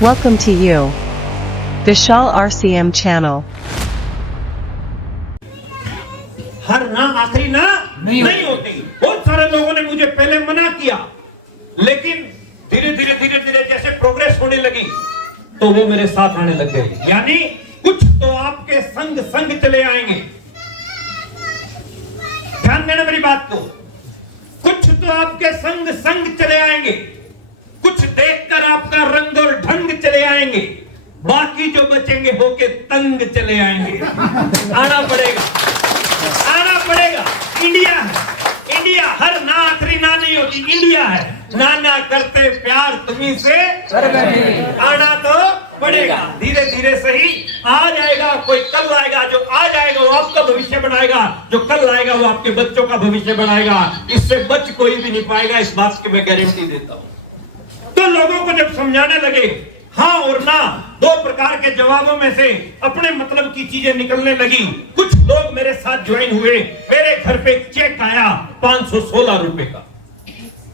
Welcome to you, Vishal RCM channel. हर ना आखिरी ना नहीं होती। बहुत सारे लोगों ने मुझे पहले मना किया, लेकिन धीरे धीरे जैसे प्रोग्रेस होने लगी तो वो मेरे साथ आने लग गए। यानी कुछ तो आपके संग संग चले आएंगे। ध्यान देना मेरी बात को। कुछ तो आपके संग संग चले आएंगे, कुछ देखकर आपका रंग और ढंग चले आएंगे, बाकी जो बचेंगे होके तंग चले आएंगे। आना पड़ेगा, आना पड़ेगा। इंडिया है, इंडिया हर ना आखिरी ना नहीं होती। इंडिया है, ना ना करते प्यार तुम्ही से, आना तो पड़ेगा। धीरे धीरे सही आ जाएगा। कोई कल आएगा, जो आ जाएगा वो आपका भविष्य बनाएगा, जो कल आएगा वो आपके बच्चों का भविष्य बनाएगा। इससे बच कोई भी नहीं पाएगा, इस बात की मैं गारंटी देता हूं। तो लोगों को जब समझाने लगे हाँ और ना, दो प्रकार के जवाबों में से अपने मतलब की चीजें निकलने लगी। कुछ लोग मेरे साथ ज्वाइन हुए। मेरे घर पे एक चेक आया 516 रुपए का।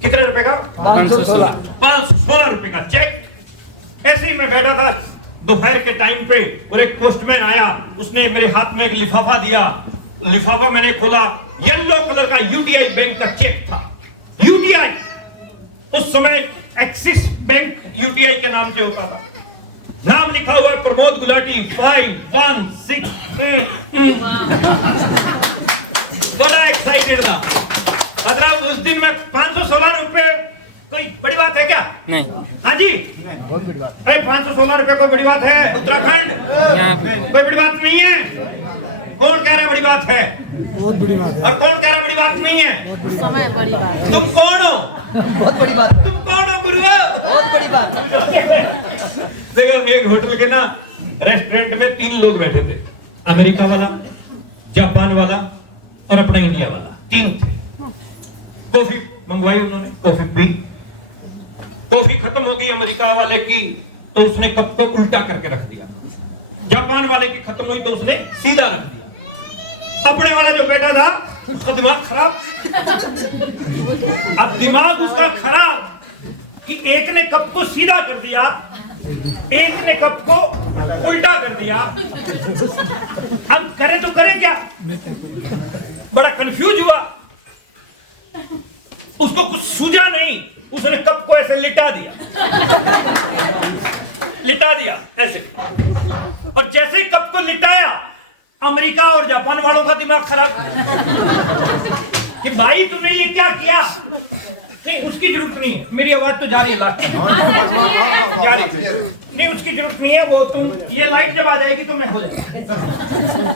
कितने रुपए का? 516 रुपए का चेक। ऐसे ही मैं बैठा था दोपहर के टाइम पे और एक पोस्टमैन आया, उसने मेरे हाथ में एक लिफाफा दिया। लिफाफा मैंने खोला, येलो कलर का यूटीआई बैंक का चेक था। यूटीआई उस समय एक्सिस बैंक यूटीआई के नाम से होता था। नाम लिखा हुआ है प्रमोद गुलाटी 516। बड़ा एक्साइटेड था। मतलब उस दिन में 516 रुपए कोई बड़ी बात है क्या? नहीं। हाँ जी, बहुत बड़ी बात। अरे 516 रुपए कोई बड़ी बात है? उत्तराखंड कोई बड़ी बात नहीं है। कौन कह रहा है बड़ी बात है? बहुत बड़ी बात है। और कौन कह रहा है बड़ी बात नहीं है? समय बड़ी बात है। तुम कौन हो? बहुत बड़ी बात। तुम कौन हो गुरु? बहुत बड़ी बात। देखो, एक होटल के ना रेस्टोरेंट में 3 लोग बैठे थे। अमेरिका वाला, जापान वाला और अपना इंडिया वाला, 3 थे। कॉफी मंगवाई उन्होंने, कॉफी पी। कॉफी खत्म हो गई अमेरिका वाले की तो उसने कप को उल्टा करके रख दिया। जापान वाले की खत्म हुई तो उसने सीधा रख दिया। अपने वाला जो बैठा था उसका दिमाग खराब। अब दिमाग उसका खराब कि एक ने कप को सीधा कर दिया, एक ने कप को उल्टा कर दिया। अब करे तो करे क्या? बड़ा कंफ्यूज हुआ। उसको कुछ सूझा नहीं, उसने कप को ऐसे लिटा दिया, लिटा दिया ऐसे। और जैसे ही कप को लिटाया, अमेरिका और जापान वालों का दिमाग खराब कि भाई तुमने ये क्या किया? नहीं, उसकी जरूरत नहीं है। मेरी आवाज तो जा रही है, लास्ट जा रही नहीं, उसकी जरूरत नहीं है। वो तुम ये लाइट जब आ जाएगी तो मैं हो जाएगा।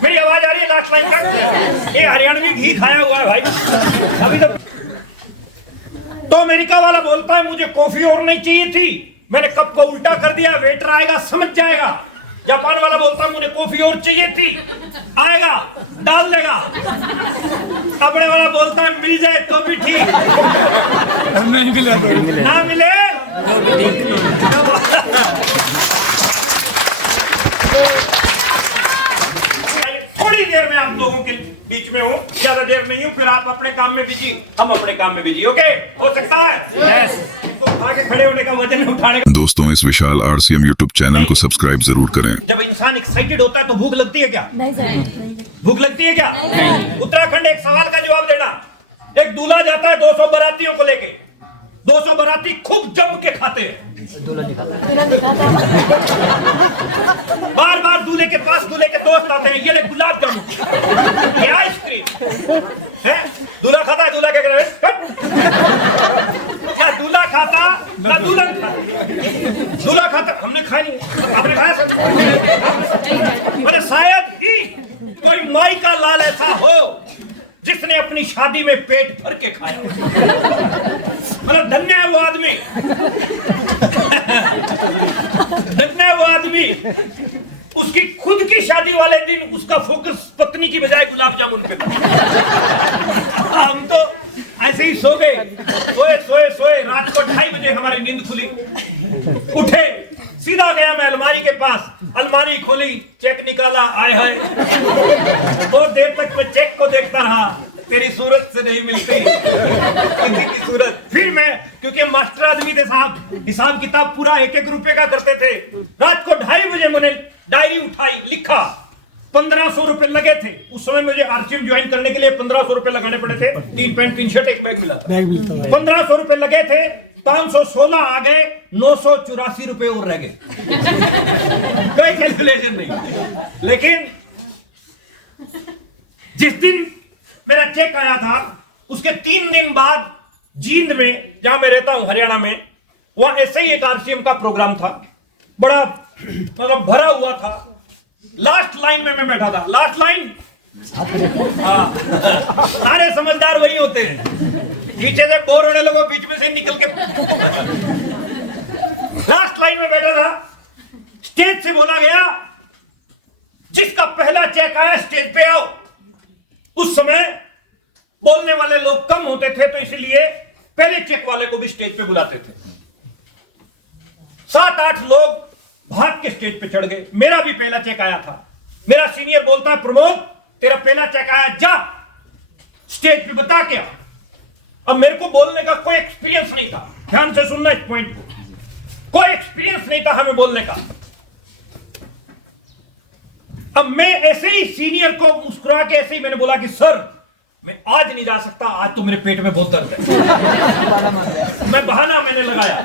मेरी आवाज आ रही है लास्ट लाइन तक। ये हरियाणवी घी खाया हुआ है भाई अभी तक। तो अमेरिका वाला बोलता है मुझे कॉफी और नहीं चाहिए थी, मैंने कप को उल्टा कर दिया, वेटर आएगा समझ जाएगा। जापान वाला बोलता है मुझे कॉफी और चाहिए थी, आएगा डाल देगा। अपने वाला बोलता है मिल जाए तो भी ठीक, नहीं मिला तो ना मिले थोड़ी देर में आप लोगों के बीच में हूँ, ज्यादा देर नहीं हूँ। फिर आप अपने काम में बिजी, हम अपने काम में बिजी। ओके, हो सकता है? यस। आगे खड़े होने का वजन उठाने का। दोस्तों, इस विशाल आरसीएम यूट्यूब चैनल को सब्सक्राइब जरूर करें। जब इंसान एक्साइटेड होता है तो भूख लगती है क्या? नहीं सर। भूख लगती है क्या? उत्तराखंड एक सवाल का जवाब देना। एक दूल्हा जाता है 200 बारातियों को लेके, 200 बाराती खूब जम के खाते हैं। बार बार दूल्हे के पास दूल्हे के दोस्त आते हैं, ये ले गुलाब जामुन, ये आइसक्रीम है। दूल्हा खाता है, दूल्हा क्या कर रहा है? क्या दूल्हा खाता ना दुल्हन खाता? दूल्हा खाता, हमने खाया नहीं, आपने खाया सर? अरे शायद ही कोई माई का लाल ऐसा हो जिसने अपनी शादी में पेट भर के खाया। मतलब धन्य है वो आदमी, धन्य है वो आदमी। उसकी खुद की शादी वाले दिन उसका फोकस पत्नी की बजाय गुलाब जामुन पे था। हम तो ऐसे ही सो गए, सोए रात को 2:30 बजे हमारी नींद खुली। उठे, सीधा गया मैं अलमारी के पास, अलमारी खोली, चेक निकाला, आए हाय। बहुत देर तक मैं चेक को देखता रहा। तेरी सूरत से नहीं मिलती किसी की सूरत। फिर मैं, क्योंकि मास्टर आदमी थे साहब, हिसाब किताब पूरा 1-1 रुपए का करते थे। रात को 2:30 बजे मैंने डायरी उठाई, लिखा। 1500 रुपए लगे थे उस समय। मुझे आरसीएम ज्वाइन करने के लिए 1500 रुपए लगाने पड़े थे। 3 पैंट 3 शर्ट 1 बैग मिला था। 1500 रुपए लगे थे, 516 आ गए, 984 रुपए और रह गए। कोई कैलकुलेशन नहीं। लेकिन जिस दिन मेरा चेक आया था उसके 3 दिन बाद जींद में, जहां मैं रहता हूं हरियाणा में, वहां ऐसे ही एक आरसीएम का प्रोग्राम था। बड़ा मतलब भरा हुआ था। लास्ट लाइन में मैं बैठा था। लास्ट लाइन, हाँ, सारे समझदार वही होते हैं। पीछे से बोर होने लोगों, बीच में से निकल के लास्ट लाइन में बैठा था। स्टेज से बोला गया, जिसका पहला चेक आया स्टेज पे आओ। उस समय बोलने वाले लोग कम होते थे, तो इसलिए पहले चेक वाले को भी स्टेज पे बुलाते थे। 7-8 लोग भाग के स्टेज पे चढ़ गए। मेरा भी पहला चेक आया था। मेरा सीनियर बोलता है, प्रमोद तेरा पहला चेक आया, जा स्टेज पे बता के आ। अब मेरे को बोलने का कोई एक्सपीरियंस नहीं था। ध्यान से सुनना इस पॉइंट को। कोई एक्सपीरियंस नहीं था हमें बोलने का। अब मैं ऐसे ही सीनियर को मुस्कुरा के ऐसे ही मैंने बोला कि सर मैं आज नहीं जा सकता, आज तो मेरे पेट में बहुत दर्द है। मैं बहाना मैंने लगाया।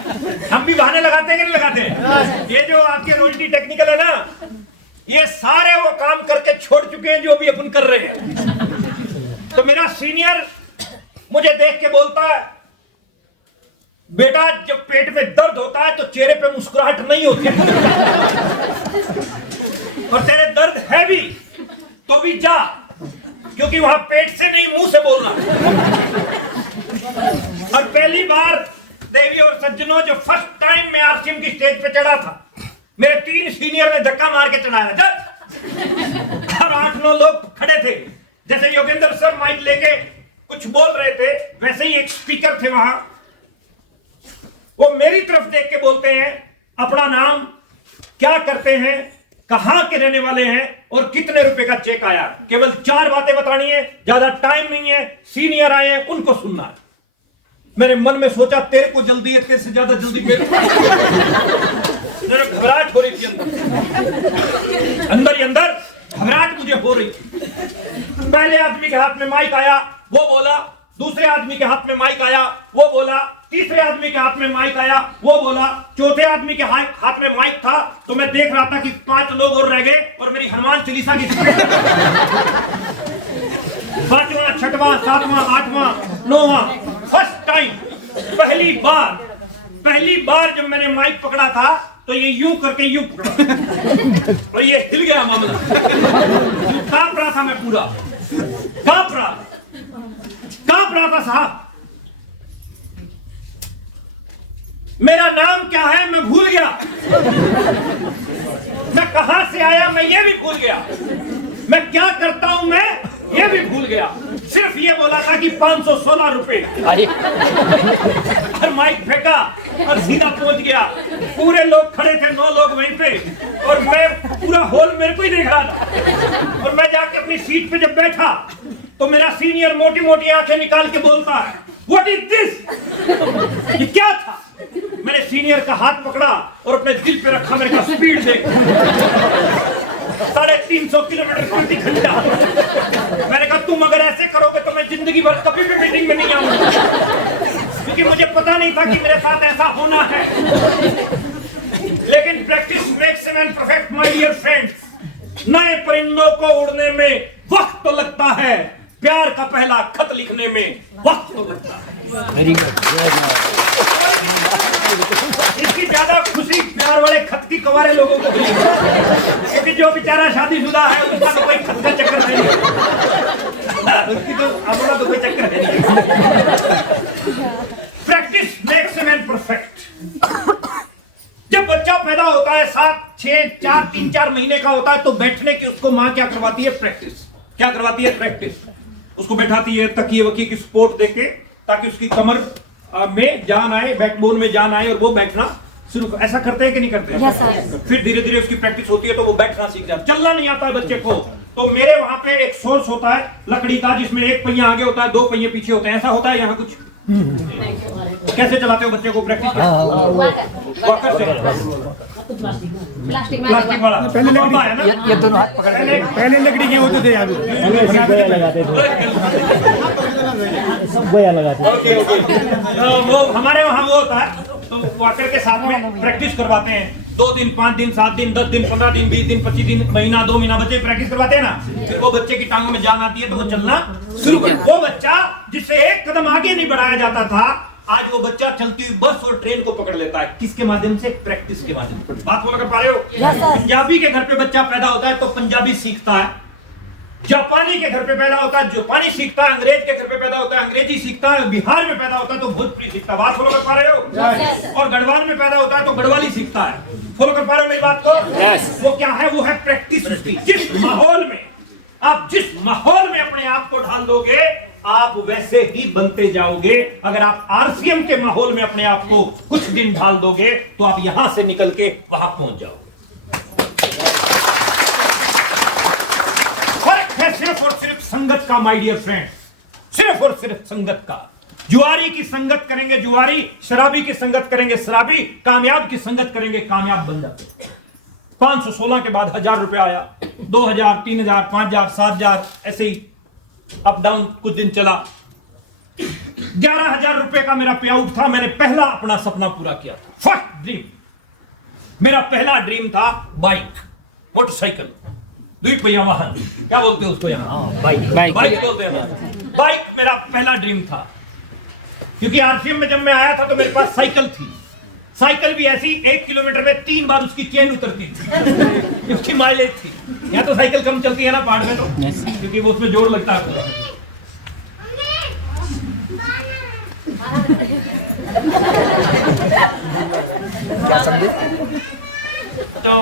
हम भी बहाने लगाते हैं कि नहीं लगाते हैं? ये जो आपके रोल्टी टेक्निकल है ना, ये सारे वो काम करके छोड़ चुके हैं जो भी अपन कर रहे हैं। तो मेरा सीनियर मुझे देख के बोलता है, बेटा जब पेट में दर्द होता है तो चेहरे पे मुस्कुराहट नहीं होती है, और तेरे दर्द है भी तो भी जा, क्योंकि वहां पेट से नहीं मुंह से बोलना। और पहली बार देवी और सज्जनों, जो फर्स्ट टाइम मैं आरसीएम की स्टेज पे चढ़ा था, मेरे 3 सीनियर ने धक्का मार के चढ़ाया और 8-9 लोग खड़े थे। जैसे योगेंद्र सर माइक लेके कुछ बोल रहे थे, वैसे ही एक स्पीकर थे वहां। वो मेरी तरफ देख के बोलते हैं, अपना नाम, क्या करते हैं, कहां के रहने वाले हैं और कितने रुपए का चेक आया। केवल 4 बातें बतानी है, ज्यादा टाइम नहीं है। सीनियर आए हैं, उनको सुनना है। मैंने मन में सोचा, तेरे को जल्दी है, तेरे से ज्यादा जल्दी मेरे घबराहट हो रही थी अंदर ही अंदर घबराहट मुझे हो रही थी। पहले आदमी के हाथ में माइक आया, वो बोला। दूसरे आदमी के हाथ में माइक आया, वो बोला। तीसरे आदमी के हाथ में माइक आया, वो बोला। चौथे आदमी के हाथ में माइक था, तो मैं देख रहा था कि 5 लोग और रह गए और मेरी हनुमान चालीसा की 5वां, 6वां, 7वां, 8वां, 9वां फर्स्ट टाइम, पहली बार जब मैंने माइक पकड़ा था तो ये यूं करके यूं पकड़ा और ये हिल गया मामला। कांप रहा था मैं, पूरा कांप रहा था साहब। मेरा नाम क्या है मैं भूल गया, मैं कहां से आया मैं ये भी भूल गया, मैं क्या करता हूं मैं ये भी भूल गया। सिर्फ ये बोला था कि 516 रुपए और माइक फेंका और सीधा पहुंच गया। पूरे लोग खड़े थे, 9 लोग वहीं पे, और मैं पूरा हॉल मेरे को ही देख रहा था। और मैं जाकर अपनी सीट पे जब बैठा तो मेरा सीनियर मोटी मोटी आंखें निकाल के बोलता है, व्हाट इज दिस, ये क्या था। मैंने सीनियर का हाथ पकड़ा और अपने दिल पे रखा। मेरे का स्पीड देख 350 किलोमीटर प्रति घंटा। मैंने कहा तुम अगर ऐसे करोगे तो मैं जिंदगी भर कभी भी मीटिंग में नहीं आऊंगा, क्योंकि मुझे पता नहीं था कि मेरे साथ ऐसा होना है। लेकिन practice makes man perfect my dear friends. नए परिंदों को उड़ने में वक्त तो लगता है, प्यार का पहला खत लिखने में वक्त तो लगता है। Very good. इसकी ज्यादा खुशी प्यार वाले खत की कवारे लोगों को हुई, क्योंकि जो बेचारा शादीशुदा है उसका तो कोई खत का चक्कर नहीं है, उसकी तो अपना तो कोई चक्कर है नहीं। Practice makes man perfect. जब बच्चा पैदा होता है 7, 6, 4, 3, 4 महीने का होता है, तो बैठने की उसको माँ क्या करवाती है, प्रैक्टिस। क्या करवाती है, प्रैक्टिस। उसको बैठाती है तकिए वकिए की सपोर्ट देके, ताकि उसकी कमर में जान आए, बैकबोन में जान आए और वो बैठना शुरू। ऐसा करते हैं कि नहीं करते हैं? फिर धीरे धीरे उसकी प्रैक्टिस होती है तो वो बैठना सीख जाता है। चलना नहीं आता है बच्चे को तो मेरे वहां पे एक सोर्स होता है लकड़ी का, जिसमें एक पहिया आगे होता है, दो पहिए पीछे होते हैं। ऐसा होता है यहाँ कुछ? कैसे चलाते हो बच्चे को प्रैक्टिस? वॉकर से, प्लास्टिक प्लास्टिक वाला। पहले लकड़ी है ना? ये दोनों हाथ पकड़ के पहले लकड़ी के होते थे अभी ओके ओके। तो वो हमारे वहाँ वो होता है, तो वॉकर के साथ में प्रैक्टिस करवाते हैं। 2 दिन, 5 दिन, 7 दिन, 10 दिन, 15 दिन, 20 दिन, 25 दिन, महीना, 2 महीना बच्चे प्रैक्टिस करवाते हैं ना। फिर वो बच्चे की टांगों में जान आती है तो वो चलना शुरू कर। वो बच्चा जिससे एक कदम आगे नहीं बढ़ाया जाता था, आज वो बच्चा चलती हुई बस और ट्रेन को पकड़ लेता है। किसके माध्यम से? प्रैक्टिस के माध्यम से। बात बोल कर पा रहे हो? पंजाबी के घर पे बच्चा पैदा होता है तो पंजाबी सीखता है, जापानी के घर पे पैदा होता है जापानी सीखता है, अंग्रेज के घर पे पैदा होता है अंग्रेजी सीखता है, बिहार में पैदा होता है तो भोजपुरी सीखता है। बात फॉलो कर पा रहे हो? और गढ़वाल में पैदा होता है तो गढ़वाली सीखता है। फॉलो कर पा रहे हो मेरी बात को? वो क्या है? वो है प्रैक्टिस। जिस माहौल में अपने आप को ढाल दोगे, आप वैसे ही बनते जाओगे। अगर आप आरसीएम के माहौल में अपने आप को कुछ दिन ढाल दोगे तो आप यहां से निकल के वहां पहुंच जाओगे। सिर्फ और सिर्फ संगत का, माय डियर फ्रेंड, सिर्फ और सिर्फ संगत का। जुआरी की संगत करेंगे जुआरी, शराबी की संगत करेंगे शराबी, कामयाब की संगत करेंगे कामयाब बन जाते। 516 के बाद 1000 रुपया आया, 2000, 3000, 5000, 7000, ऐसे ही अप डाउन कुछ दिन चला। 11,000 रुपए का मेरा पे आउट था। मैंने पहला अपना सपना पूरा किया था, फर्स्ट ड्रीम। मेरा पहला ड्रीम था बाइक, मोटरसाइकिल, द्विपहिया वाहन, क्या बोलते हैं उसको यहाँ? बाइक बोलते हैं। बाइक मेरा पहला ड्रीम था, क्योंकि आरसीएम में जब मैं आया था तो मेरे पास साइकिल थी। साइकिल भी ऐसी 1 किलोमीटर में 3 बार उसकी चेन उतरती थी, उसकी माइलेज थी। यहाँ तो साइकिल कम चलती है ना पहाड़ में, तो क्योंकि वो उसमें जोर लगता है। क्या समझे? तो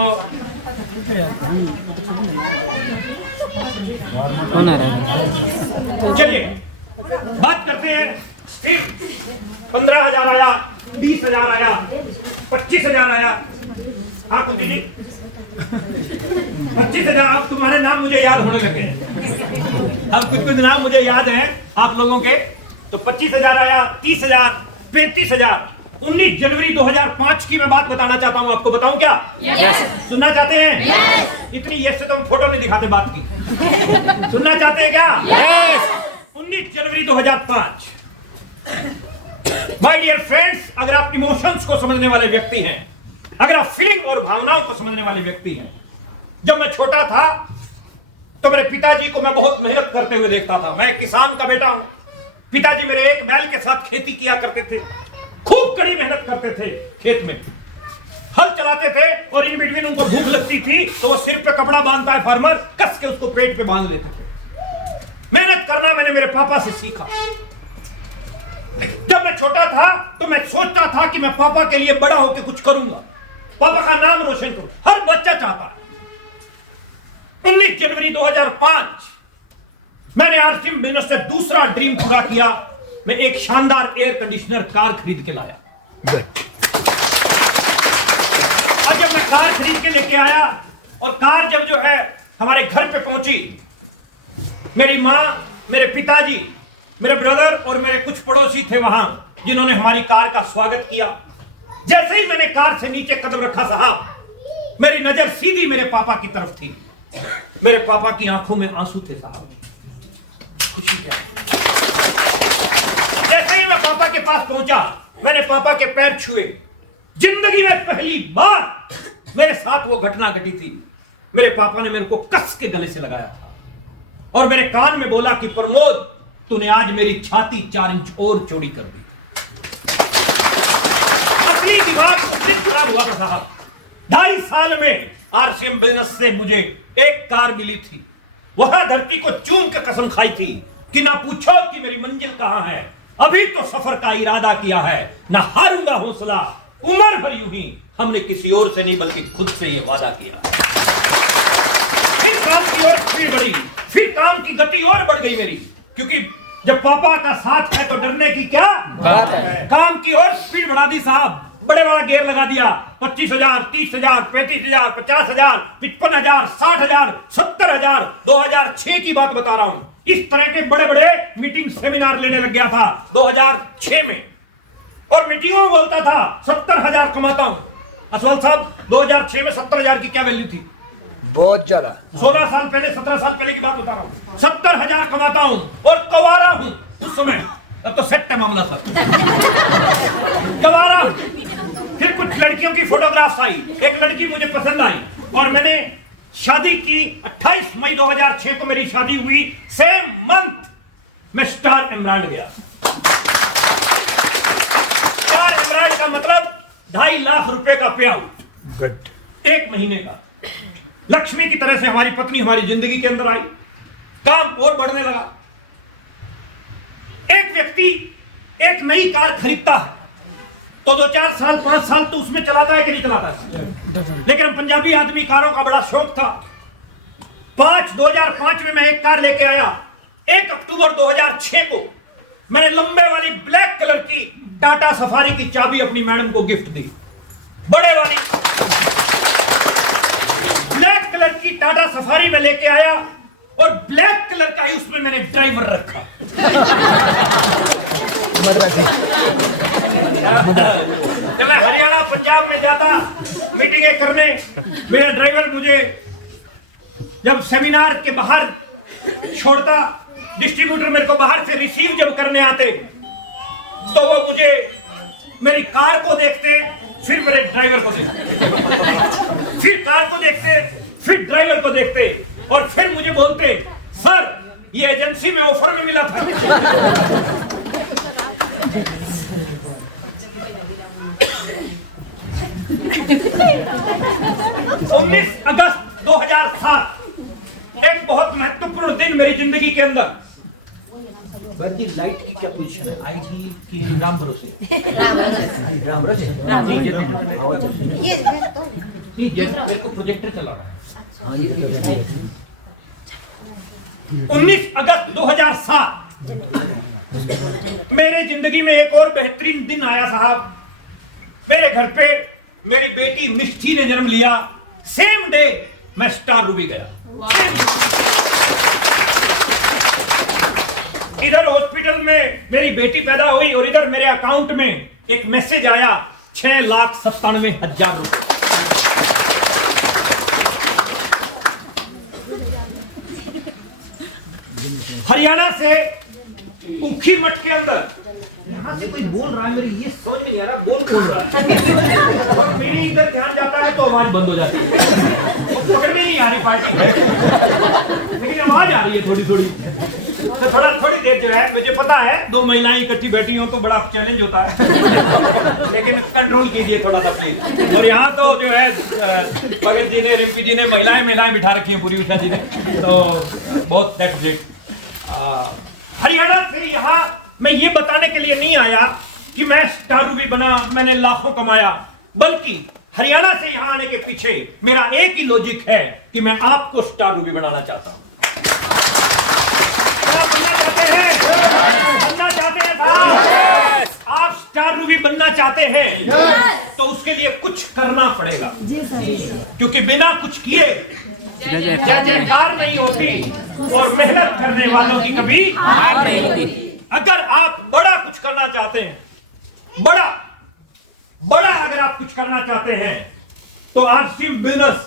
चलिए बात करते हैं। 15,000 आया, 20,000 आया, 25,000 आया। हाँ कुछ नहीं, 25,000। अब तुम्हारे नाम मुझे याद होने लगे हैं। अब कुछ नाम मुझे याद हैं आप लोगों के। तो 25,000 आया, 30,000, 35,000। 19 जनवरी 2005 की मैं बात बताना चाहता हूं आपको। बताऊं क्या? सुनना चाहते हैं? इतनी यस से तो हम फोटो नहीं दिखाते बात की। सुनना चाहते हैं क्या? 19 जनवरी 2005। माय डियर फ्रेंड्स, अगर आप इमोशंस को समझने वाले व्यक्ति हैं, अगर आप फीलिंग और भावनाओं को समझने वाले व्यक्ति हैं, जब मैं छोटा था तो मेरे पिताजी को मैं बहुत मेहनत करते हुए देखता था। मैं किसान का बेटा हूं। पिताजी मेरे एक बैल के साथ खेती किया करते थे, खूब कड़ी मेहनत करते थे, खेत में हल चलाते थे, और इन बिटवीन उनको भूख लगती थी तो वो सिर पे कपड़ा बांधता है फार्मर, कस के उसको पेट पे बांध लेते थे। मेहनत करना मैंने मेरे पापा से सीखा। जब मैं छोटा था तो मैं सोचता था कि मैं पापा के लिए बड़ा होकर कुछ करूंगा, पापा का नाम रोशन करूं। हर बच्चा चाहता है। 19 जनवरी 2005 मैंने आरसीएम बिजनेस से दूसरा ड्रीम पूरा किया। मैं एक शानदार एयर कंडीशनर कार खरीद के लाया। और जब मैं कार खरीद के लेके आया और कार जब जो है हमारे घर पे पहुंची, मेरी माँ, मेरे पिताजी, मेरे ब्रदर और मेरे कुछ पड़ोसी थे वहां, जिन्होंने हमारी कार का स्वागत किया। जैसे ही मैंने कार से नीचे कदम रखा साहब, मेरी नजर सीधी मेरे पापा की तरफ थी। मेरे पापा की आंखों में आंसू थे साहब, खुशी क्या। जैसे ही मैं पापा के पास पहुंचा, मैंने पापा के पैर छुए। जिंदगी में पहली बार मेरे साथ वो घटना घटी थी। मेरे पापा ने मेरे को कस के गले से लगाया था और मेरे कान में बोला कि प्रमोद, तूने आज मेरी छाती 4 इंच और चौड़ी कर दी। असली दिमाग खराब हुआ था साहब। 2.5 साल में आरसीएम बिजनेस से मुझे एक कार मिली थी। वह धरती को चूम के कसम खाई थी कि ना पूछो कि मेरी मंजिल कहां है, अभी तो सफर का इरादा किया है, ना हारूंगा हौसला, उम्र भर यूं ही। हमने किसी और से नहीं बल्कि खुद से ये वादा किया। फिर काम की और स्पीड बढ़ी, फिर काम की गति और बढ़ गई मेरी, क्योंकि जब पापा का साथ है तो डरने की क्या बात है। काम की और स्पीड बढ़ा दी साहब, बड़े बड़ा गियर लगा दिया। 25,000, 30,000, 35,000, 50,000, 55,000, 60,000, 70,000, 2006 की बात बता रहा हूं। इस तरह के बड़े बड़े मीटिंग सेमिनार लेने लग गया था 2006 में, और मीटिंगों में बोलता था 70,000 कमाता हूं। असवाल साहब 2006 में 70,000 की क्या वैल्यू थी? बहुत ज्यादा। 16 साल पहले, 17 साल पहले की बात बता रहा हूं। 70,000 कमाता हूं और कवारा हूं उस समय। अब तो सेट है मामला सर। कवारा। फिर कुछ लड़कियों की फोटोग्राफ्स आई, एक लड़की मुझे पसंद आई और मैंने शादी की। 28 मई 2006 को मेरी शादी हुई। सेम मंथ मैं स्टार एमराल्ड गया। स्टार एमराल्ड का मतलब 2.5 लाख रुपए का पे आउट, गुड। 1 महीने का। लक्ष्मी की तरह से हमारी पत्नी हमारी जिंदगी के अंदर आई। काम और बढ़ने लगा। एक व्यक्ति एक नई कार खरीदता है तो 2-4 साल 5 साल तो उसमें चलाता है कि नहीं चलाता है? लेकिन हम पंजाबी आदमी कारों का बड़ा शौक था। 2005 में मैं एक कार लेके आया। 1 अक्टूबर 2006 को मैंने लंबे वाली ब्लैक कलर की टाटा सफारी की चाबी अपनी मैडम को गिफ्ट दी। बड़े वाली ब्लैक कलर की टाटा सफारी में लेके आया और ब्लैक कलर का ही उसमें मैंने ड्राइवर रखा। जब मैं हरियाणा पंजाब में जाता मीटिंगें करने, मेरा ड्राइवर मुझे जब सेमिनार के बाहर छोड़ता, डिस्ट्रीब्यूटर मेरे को बाहर से रिसीव जब करने आते तो वो मुझे मेरी कार को देखते, फिर मेरे ड्राइवर को देखते, फिर कार को देखते, फिर ड्राइवर को देखते और फिर मुझे बोलते, सर ये एजेंसी में ऑफर में मिला था। 19 अगस्त 2007 एक बहुत महत्वपूर्ण दिन मेरी जिंदगी के अंदर। जी लाइट की क्या पोजीशन है? आईजी की राम भरोसे। राम भरोसे। जी मेरे को प्रोजेक्टर चला रहा है। 19 अगस्त 2007 मेरे जिंदगी में एक और बेहतरीन दिन आया साहब। मेरे घर पे मेरी बेटी मिष्टी ने जन्म लिया। सेम डे मैं स्टार रूबी गया। इधर हॉस्पिटल में मेरी बेटी पैदा हुई और इधर मेरे अकाउंट में एक मैसेज आया 6,97,000 रुपए। हरियाणा से उखी मठ के अंदर यहाँ से कोई बोल रहा है, मेरी ये समझ में नहीं आ रहा बोल रहा है और मेरी इधर ध्यान जाता है तो आवाज बंद हो जाती है। पकड़ में नहीं आ रही पार्टी लेकिन आवाज आ रही है थोड़ी थोड़ी। तो थोड़ी देर जो है, मुझे पता है 2 महिलाएं इकट्ठी बैठी हो तो बड़ा चैलेंज होता है लेकिन कंट्रोल कीजिए थोड़ा सा प्लीज। और यहाँ तो जो है भगत जी ने, रिम्पी जी ने महिलाएं बिठा रखी हैं, पूरी उषा जी ने, तो बहुत दैट्स ग्रेट। हरियाणा से यहाँ मैं ये बताने के लिए नहीं आया कि मैं स्टार रूबी बना, मैंने लाखों कमाया, बल्कि हरियाणा से यहाँ आने के पीछे मेरा एक ही लॉजिक है कि मैं आपको स्टार रूबी बनाना चाहता हूँ। बनना चाहते हैं साहब? आप स्टार रूबी बनना चाहते हैं तो उसके लिए कुछ करना पड़ेगा, क्योंकि बिना कुछ किए जय जयकार नहीं होती और मेहनत करने वालों की कभी हार नहीं होती। अगर आप बड़ा कुछ करना चाहते हैं, बड़ा अगर आप कुछ करना चाहते हैं तो आरसीएम बिजनेस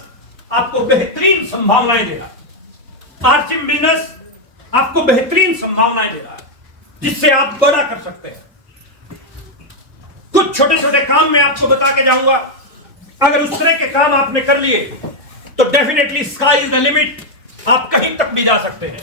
आपको बेहतरीन संभावनाएं दे रहा है। आरसीएम बिजनेस आपको बेहतरीन संभावनाएं दे रहा है जिससे आप बड़ा कर सकते हैं। कुछ छोटे छोटे काम मैं आपको बता के जाऊंगा। अगर उस तरह के काम आपने कर लिए तो definitely sky is the limit. आप कहीं तक भी जा सकते हैं।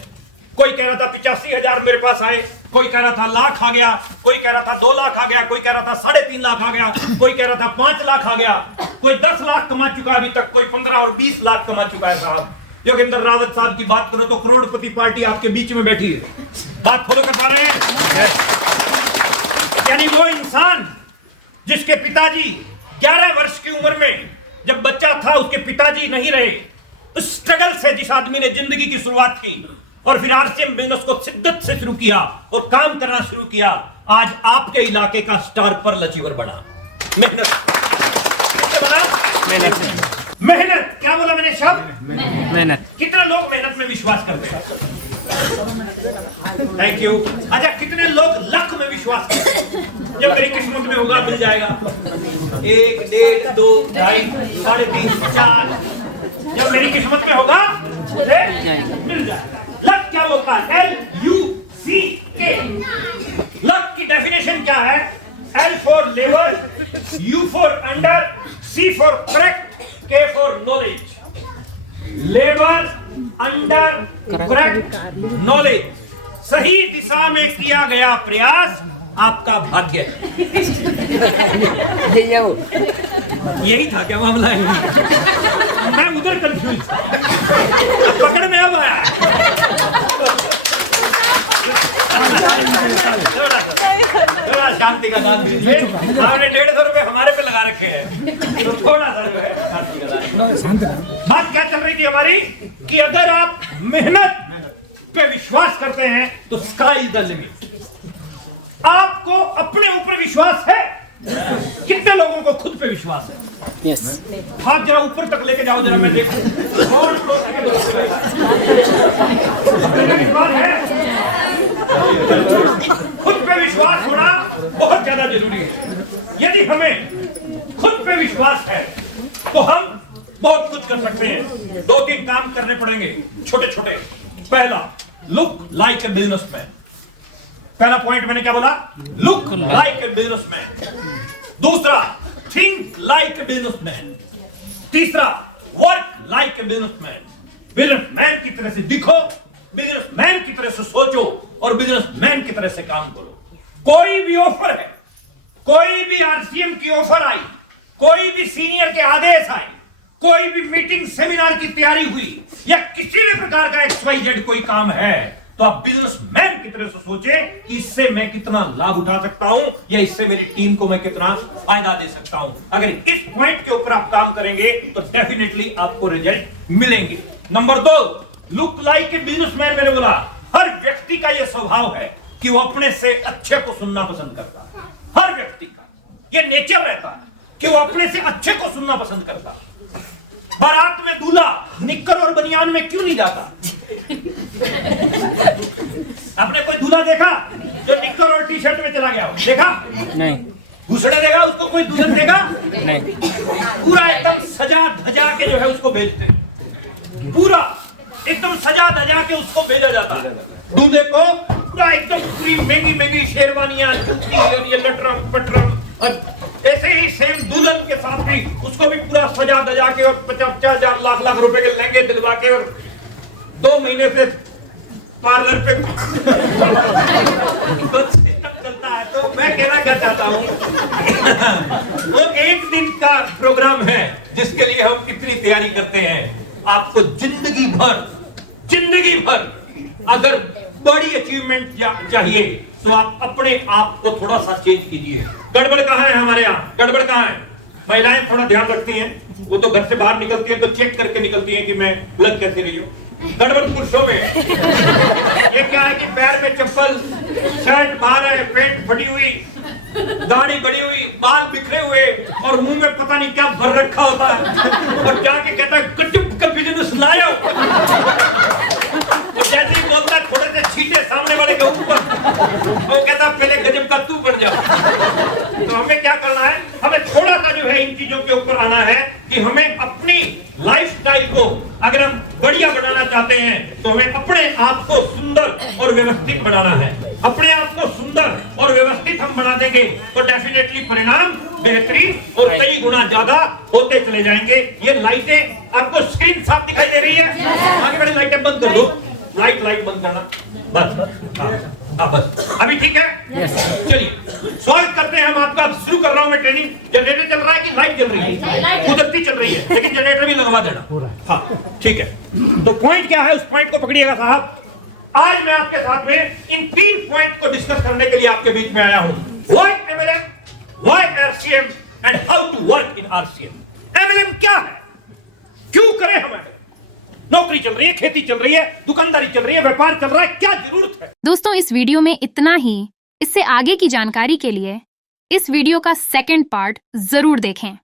कोई कह रहा था 85,000 मेरे पास आए, कोई कह रहा था लाख आ गया, कोई कह रहा था 2 लाख आ गया, कोई कह रहा था 3.5 लाख आ गया, कोई कह रहा था 5 लाख आ गया, कोई 10 लाख कमा चुका अभी तक, कोई 15 और 20 लाख कमा चुका है साहब। योगेंद्र रावत साहब की बात करो तो करोड़पति पार्टी आपके बीच में बैठी है। बात फॉलो कर पा रहे हैं? यानी वो इंसान जिसके पिताजी 11 वर्ष की उम्र में जब बच्चा था उसके पिताजी नहीं रहे, उस स्ट्रगल से जिस आदमी ने जिंदगी की शुरुआत की और फिर आरसीएम बिजनेस को शिद्दत से शुरू किया और काम करना शुरू किया, आज आपके इलाके का स्टार पर्ल अचीवर बना। मेहनत बना। मेहनत, क्या बोला मैंने शब्द? मेहनत। कितने लोग मेहनत में विश्वास करते हैं? Thank you. अच्छा, कितने लोग लक में विश्वास करते हैं? जब मेरी किस्मत में होगा मिल जाएगा। 1, 1.5, 2, 2.5, 3.5, 4, जब मेरी किस्मत में होगा मुझे मिल जाएगा। लक क्या होता है? LUCK। लक की डेफिनेशन क्या है? L for labour, U for under, C for correct, K for knowledge. Labour, under, correct, knowledge. सही दिशा में किया गया प्रयास आपका भाग्य है। यही था क्या मामला है? मैं उधर कंफ्यूज था, पकड़ में अब आया। थोड़ा शांति का दान दीजिए। आपने 150 रुपए हमारे पे लगा रखे हैं, तो थोड़ा सा जो है शांति का दान। बात क्या चल रही थी हमारी कि अगर आप मेहनत पे विश्वास करते हैं तो स्काई इज द लिमिट। आपको अपने ऊपर विश्वास है? कितने लोगों को खुद पे विश्वास है? यस। हाथ जरा ऊपर तक लेके जाओ, जरा मैं देखूं। विश्वास है? खुद पे विश्वास होना बहुत ज्यादा जरूरी है। यदि हमें खुद पे विश्वास है तो हम बहुत कुछ कर सकते हैं। 2-3 काम करने पड़ेंगे, छोटे छोटे। पहला, लुक लाइक ए बिजनेसमैन। पहला पॉइंट मैंने क्या बोला? Look like a businessman. दूसरा, थिंक लाइक ए बिजनेसमैन। तीसरा, work like a businessman. Businessman की तरह से दिखो, बिजनेसमैन की तरह से सोचो और बिजनेसमैन की तरह से काम करो। कोई भी ऑफर है, कोई भी आरसीएम की ऑफर आई, कोई भी सीनियर के आदेश आए, कोई भी मीटिंग सेमिनार की तैयारी हुई या किसी भी प्रकार का XYZ कोई काम है, तो आप बिजनेसमैन की तरह से सोचें कि इससे मैं कितना लाभ उठा सकता हूं या इससे मेरी टीम को मैं कितना फायदा दे सकता हूं। अगर इस पॉइंट के ऊपर आप काम करेंगे तो डेफिनेटली आपको रिजल्ट मिलेंगे। Number 2, look like a businessman. मैंने बोला हर व्यक्ति का यह स्वभाव है कि वो अपने से अच्छे को सुनना पसंद करता है। हर व्यक्ति का यह नेचर रहता है कि वो अपने से अच्छे को सुनना पसंद करता है। बारात में दूल्हा निक्कर और बनियान में क्यों नहीं जाता? आपने कोई दूल्हा देखा जो निक्कर और टी-शर्ट में चला गया हो? देखा? नहीं। घुसड़ा देगा उसको कोई दुल्हन देगा? नहीं। पूरा एकदम सजा धजा के जो है उसको भेजते, पूरा एकदम सजा धजा के उसको भेजा जाता है। दूल्हे को पूरा एकदम पूरी महंगी महंगी शेरवानियां, जूती और ये लटरम पटरम, और ऐसे ही सेम दुल्हन के साथ भी उसको भी पूरा सजा धजा के और 50,000 लाख रुपए के लहंगे दिलवा के और 2 महीने से पार्लर पे चलता है। तो मैं कहना क्या चाहता हूँ, वो एक दिन का प्रोग्राम है जिसके लिए हम इतनी तैयारी करते हैं। आपको जिंदगी भर अगर बड़ी अचीवमेंट चाहिए तो आप अपने आप को थोड़ा सा चेंज कीजिए। गड़बड़ कहाँ है हमारे यहाँ? गड़बड़ कहाँ है? महिलाएं थोड़ा ध्यान रखती हैं, वो तो घर से बाहर निकलती हैं तो चेक करके निकलती हैं कि मैं लग कैसे रही हूँ। गड़बड़ पुरुषों में ये क्या है कि पैर में चप्पल, शर्ट बाहर है, पेंट फटी हुई, दाढ़ी बड़ी हुई, बाल बिखरे हुए और मुंह में पता नहीं क्या भर रखा होता है और जाके कहता है गजब का बिजनेस लाया। जैसे ही बोलता है थोड़े से छींटे सामने वाले के ऊपर, वो कहता पहले गजब का तू बन जा। तो हमें क्या करना है? हमें थोड़ा सा जो है इन चीजों के ऊपर आना है कि हमें अपनी लाइफस्टाइल को अगर हम बढ़िया बनाना चाहते हैं तो हमें अपने आप को सुंदर और व्यवस्थित बनाना है। अपने आप को सुंदर और व्यवस्थित हम बना देंगे तो डेफिनेटली परिणाम बेहतरीन और कई गुना ज्यादा होते चले जाएंगे। ये लाइटें आपको स्क्रीन साफ दिखाई दे रही है? आगे वाली लाइटें बंद कर दो, लाइट बंद करना, बस। बस अभी ठीक है? चलिए स्वागत करते हैं हम आपका। शुरू कर रहा हूं मैं ट्रेनिंग। जनरेटर चल रहा है कि लाइट चल रही है? कुदरती चल रही है, लेकिन जनरेटर भी लगवा देना। हाँ ठीक है। तो पॉइंट क्या है, उस पॉइंट को पकड़िएगा साहब। आज मैं आपके साथ में इन 3 पॉइंट को डिस्कस करने के लिए आपके बीच में आया हूं। Why MLM, why RCM and how to work in RCM। MLM क्या है, क्यों करें हम? नौकरी चल रही है, खेती चल रही है, दुकानदारी चल रही है, व्यापार चल रहा है, क्या जरूरत है? दोस्तों इस वीडियो में इतना ही। इससे आगे की जानकारी के लिए इस वीडियो का सेकंड पार्ट जरूर देखें।